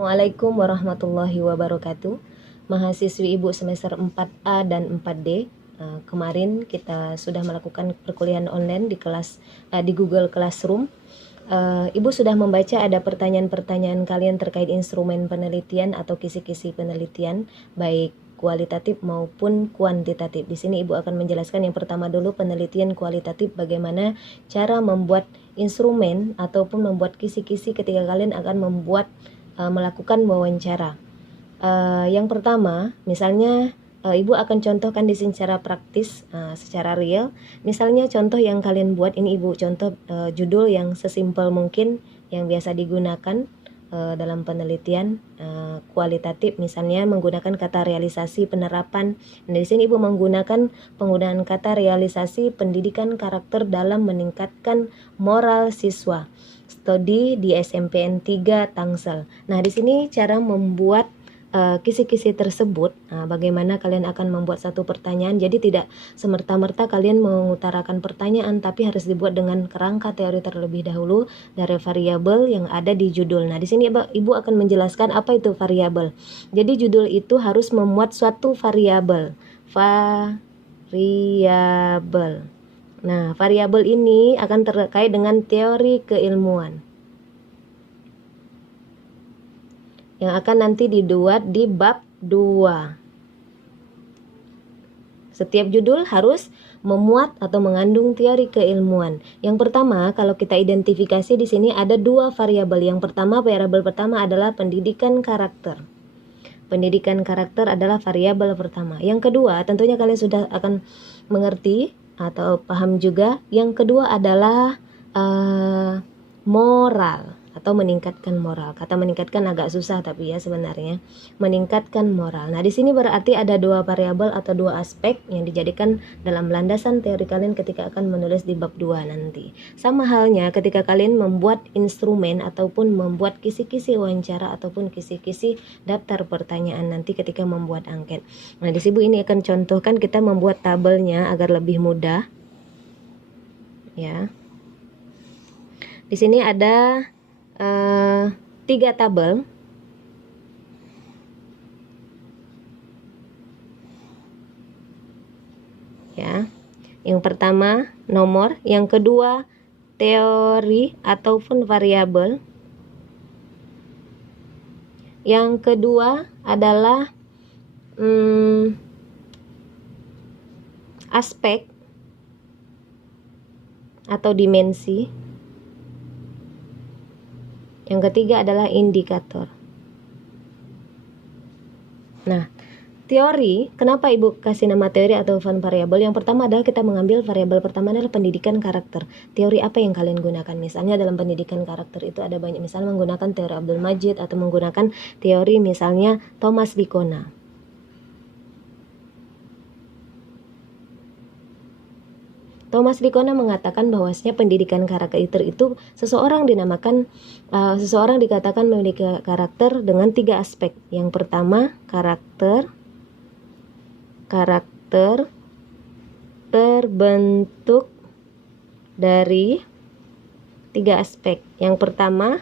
Assalamualaikum warahmatullahi wabarakatuh. Mahasiswi Ibu semester 4A dan 4D. Kemarin kita sudah melakukan perkuliahan online di Google Classroom. Ibu sudah membaca ada pertanyaan-pertanyaan kalian terkait instrumen penelitian atau kisi-kisi penelitian, baik kualitatif maupun kuantitatif. Di sini Ibu akan menjelaskan yang pertama dulu penelitian kualitatif, bagaimana cara membuat instrumen ataupun membuat kisi-kisi ketika kalian akan melakukan wawancara. Yang pertama, misalnya Ibu akan contohkan di sini secara praktis, secara real. Misalnya contoh yang kalian buat ini, Ibu contoh judul yang sesimpel mungkin yang biasa digunakan dalam penelitian kualitatif, misalnya menggunakan kata realisasi penerapan. Nah, di sini Ibu menggunakan penggunaan kata realisasi pendidikan karakter dalam meningkatkan moral siswa. Studi di SMPN 3 Tangsel. Nah, di sini cara membuat kisi-kisi tersebut, bagaimana kalian akan membuat satu pertanyaan. Jadi tidak semerta-merta kalian mengutarakan pertanyaan, tapi harus dibuat dengan kerangka teori terlebih dahulu dari variabel yang ada di judul. Nah, di sini Ibu akan menjelaskan apa itu variabel. Jadi judul itu harus memuat suatu variabel. Variabel. Nah, variabel ini akan terkait dengan teori keilmuan yang akan nanti dibuat di bab 2. Setiap judul harus memuat atau mengandung teori keilmuan. Yang pertama, kalau kita identifikasi di sini ada dua variabel. Yang pertama, variabel pertama adalah pendidikan karakter. Pendidikan karakter adalah variabel pertama. Yang kedua, tentunya kalian sudah akan mengerti atau paham juga. Yang kedua adalah moral atau meningkatkan moral. Kata meningkatkan agak susah tapi ya sebenarnya meningkatkan moral. Nah, di sini berarti ada dua variabel atau dua aspek yang dijadikan dalam landasan teori kalian ketika akan menulis di bab 2 nanti. Sama halnya ketika kalian membuat instrumen ataupun membuat kisi-kisi wawancara ataupun kisi-kisi daftar pertanyaan nanti ketika membuat angket. Nah, di sini ini akan contohkan kita membuat tabelnya agar lebih mudah. Ya. Di sini ada 3 tabel. Ya. Yang pertama nomor, yang kedua teori ataupun variabel. Yang kedua adalah aspek atau dimensi. Yang ketiga adalah indikator. Nah, teori, kenapa Ibu kasih nama teori atau variabel? Yang pertama adalah kita mengambil variabel pertama adalah pendidikan karakter. Teori apa yang kalian gunakan? Misalnya dalam pendidikan karakter itu ada banyak, misalnya menggunakan teori Abdul Majid atau menggunakan teori misalnya Thomas Likona. Thomas Likona mengatakan bahwasanya pendidikan karakter itu seseorang dikatakan memiliki karakter dengan 3 aspek. Yang pertama, karakter terbentuk dari 3 aspek. Yang pertama,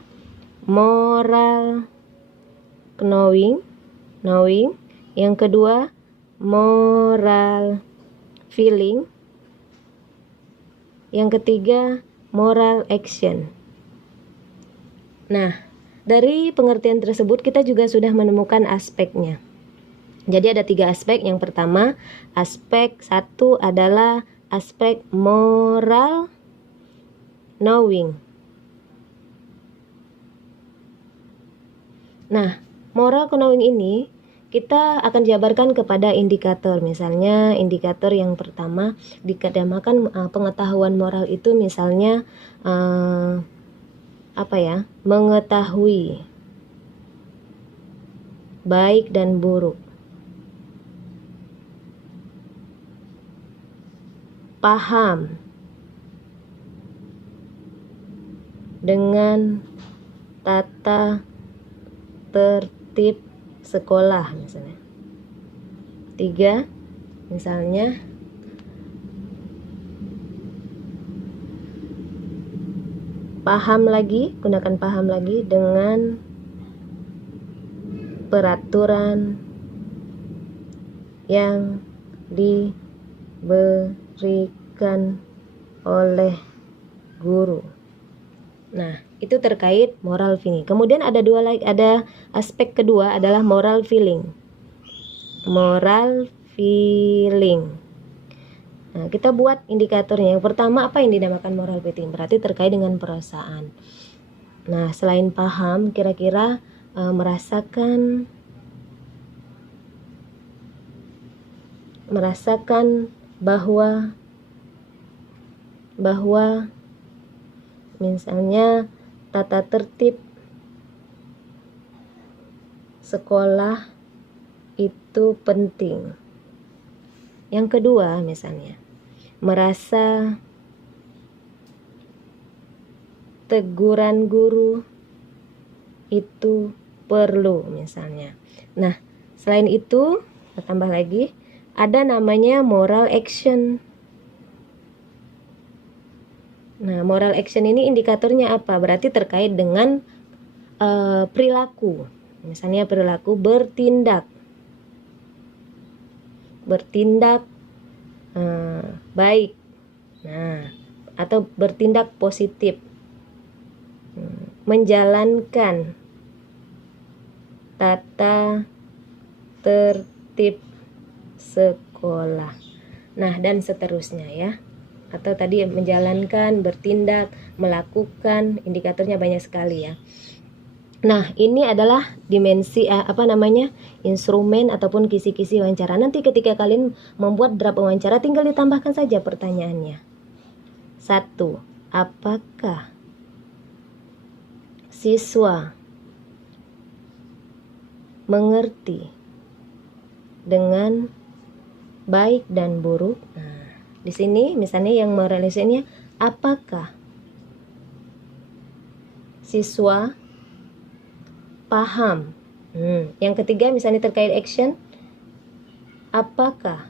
moral knowing. Yang kedua, moral feeling. Yang ketiga, moral action. Nah, dari pengertian tersebut kita juga sudah menemukan aspeknya. Jadi ada 3 aspek. Yang pertama, aspek 1 adalah aspek moral knowing. Nah, moral knowing ini kita akan jabarkan kepada indikator. Misalnya indikator yang pertama dikadamakan pengetahuan moral itu misalnya mengetahui baik dan buruk, paham dengan tata tertib sekolah misalnya. 3, misalnya gunakan paham lagi dengan peraturan yang diberikan oleh guru. Nah, itu terkait moral feeling. Kemudian ada aspek kedua adalah moral feeling. Moral feeling. Nah, kita buat indikatornya. Yang pertama, apa yang dinamakan moral feeling? Berarti terkait dengan perasaan. Nah, selain paham, kira-kira merasakan bahwa misalnya tata tertib sekolah itu penting. Yang kedua, misalnya merasa teguran guru itu perlu, misalnya. Nah, selain itu, tambah lagi, ada namanya moral action. Nah, moral action ini indikatornya apa? Berarti terkait dengan perilaku. Misalnya perilaku bertindak baik. Nah, atau bertindak positif. Menjalankan tata tertib sekolah. Nah, dan seterusnya ya. Atau tadi menjalankan, bertindak, melakukan, indikatornya banyak sekali ya. Nah, ini adalah dimensi instrumen ataupun kisi-kisi wawancara. Nanti ketika kalian membuat draft wawancara, tinggal ditambahkan saja pertanyaannya. 1. Apakah siswa mengerti dengan baik dan buruk? Nah, di sini misalnya yang merealisasinya, apakah siswa paham? Yang ketiga misalnya terkait action, apakah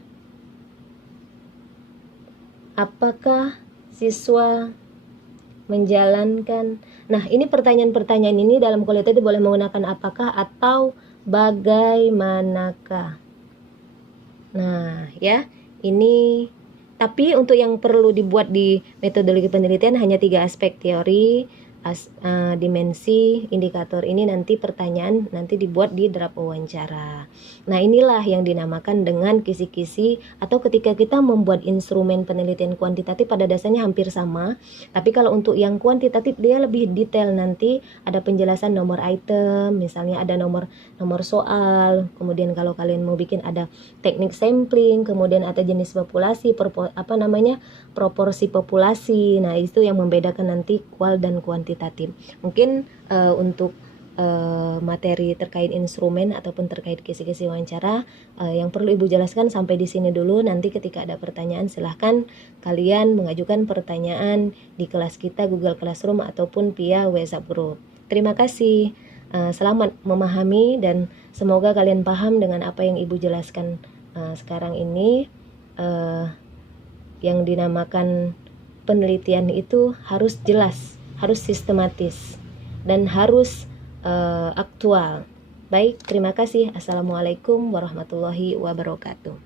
siswa menjalankan? Nah, ini pertanyaan-pertanyaan ini dalam kualitatif boleh menggunakan apakah atau bagaimanakah. Nah, ya, ini tapi untuk yang perlu dibuat di metodologi penelitian hanya 3 aspek: teori, dimensi, indikator. Ini nanti pertanyaan nanti dibuat di draft wawancara. Nah, inilah yang dinamakan dengan kisi-kisi, atau ketika kita membuat instrumen penelitian kuantitatif pada dasarnya hampir sama, tapi kalau untuk yang kuantitatif dia lebih detail. Nanti ada penjelasan nomor item, misalnya ada nomor soal, kemudian kalau kalian mau bikin ada teknik sampling, kemudian ada jenis populasi, proporsi populasi. Nah, itu yang membedakan nanti kual dan kuantitatif. Mungkin untuk materi terkait instrumen ataupun terkait kisi-kisi wawancara yang perlu Ibu jelaskan sampai di sini dulu. Nanti ketika ada pertanyaan silahkan kalian mengajukan pertanyaan di kelas kita Google Classroom ataupun via WhatsApp group. Terima kasih. Selamat memahami dan semoga kalian paham dengan apa yang Ibu jelaskan sekarang ini. Yang dinamakan penelitian itu harus jelas, harus sistematis, dan harus aktual. Baik, terima kasih. Assalamualaikum warahmatullahi wabarakatuh.